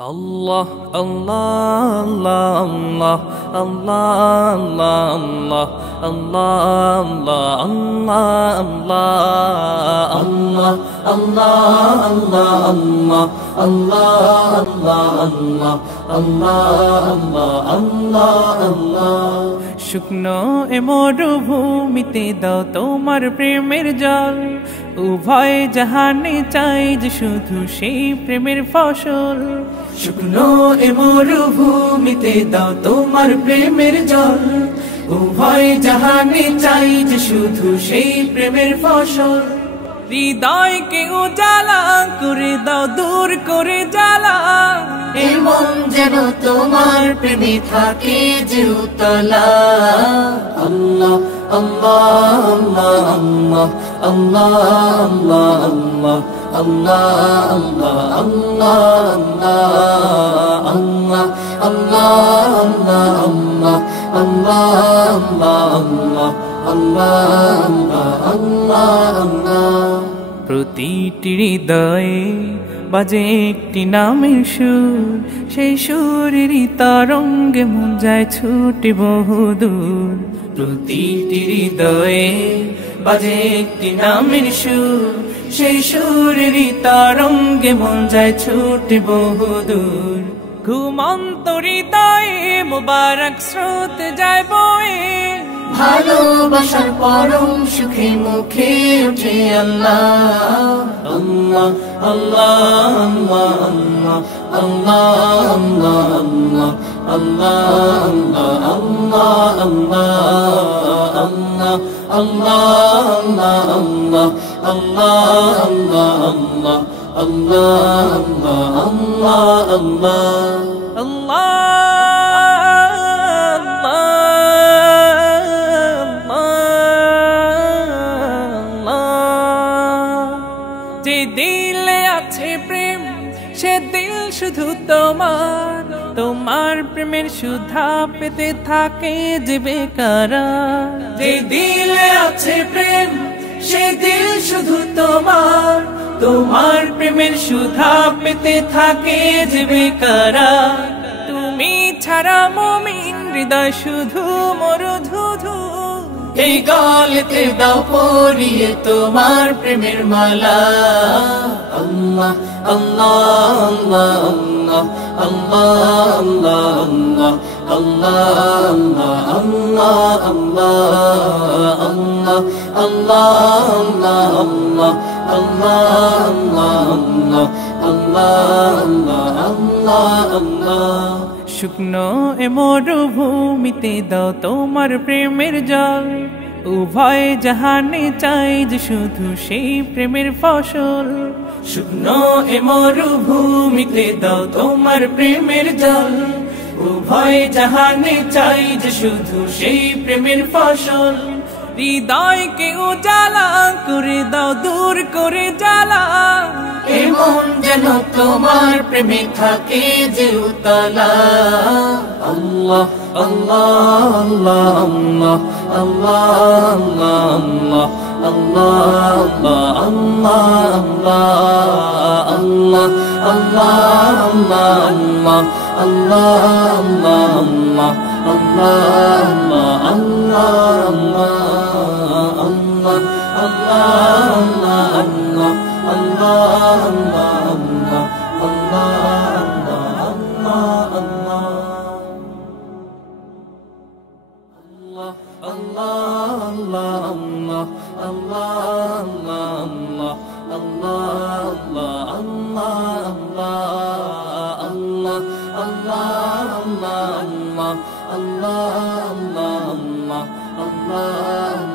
Allah, Allah, Allah, Allah, Allah, Allah, Allah, Allah, Allah, Allah, Allah, Allah, Allah, Allah, Allah. শুকনো এ মরুভূমিতে দাও তোমার প্রেমের জল, উভয় জাহানে চাই যে শুধু সেই প্রেমের ফসল। শুকনো এ মরুভূমিতে দাও তোমার প্রেমের জল, উভয় জাহানে চাই যে শুধু সেই প্রেমের ফসল। হৃদয়কে উজালা করে দাও, দূর করে জ্বালা, এই মন যেন তোমার প্রেমে থাকে যে উতলা। আল্লাহ আল্লাহ আল্লাহ আল্লাহ আল্লাহ আল্লাহ আল্লাহ আল্লাহ আল্লাহ আল্লাহ আল্লাহ আল্লাহ। প্রতিটি হৃদয়ে বাজে একটি নামের সুর, সেই সুরেরই তরঙ্গে মন যায় ছুটে বহুদূর। প্রতিটি হৃদয়ে বাজে একটি নামের সুর, সেই সুরেরই তরঙ্গে মন যায় ছুটে বহুদূর। ঘুমন্ত হৃদয়ে মুবারক স্রোত যায় বয়ে, ভালোবাসার পরম সুখে মুখে উঠে আল্লাহ আল্লাহ আল্লাহ আল্লাহ আল্লাহ আল্লাহ আল্লাহ আল্লাহ আল্লাহ আল্লাহ। যে দিলে আছে প্রেম সে দিল শুধু তোমার, তোমার প্রেমের সুধা পেতে থাকে যে বেকারার। যে দিলে আছে প্রেম সে দিল শুধু তোমার, তোমার প্রেমের সুধা পেতে থাকে যে বেকারার। তুমি ছাড়া মুমিন হৃদয় শুধু মরুধুধু, এই গলেতে দাও পরিয়ে তোমার প্রেমের মালা। আল্লাহ আল্লাহ আল্লাহ আল্লাহ আল্লাহ আল্লাহ আল্লাহ আল্লাহ আল্লাহ। শুকনো এ মরুভূমিতে দাও তোমার প্রেমের জল, উভয় জাহানে চাই যে শুধু সেই প্রেমের ফসল। শুকনো এ মরুভূমিতে দাও তোমার প্রেমের জল, উভয় জাহানে চাই যে শুধু সেই প্রেমের ফসল। হৃদয়কে উজালা করে দাও, দূর করে জ্বালা, এমন যেন তোমার প্রেমে থাকে যে উতলা। আল্লাহ আল্লাহ আল্লাহ আল্লাহ আল্লাহ আল্লাহ আল্লাহ আল্লাহ Allah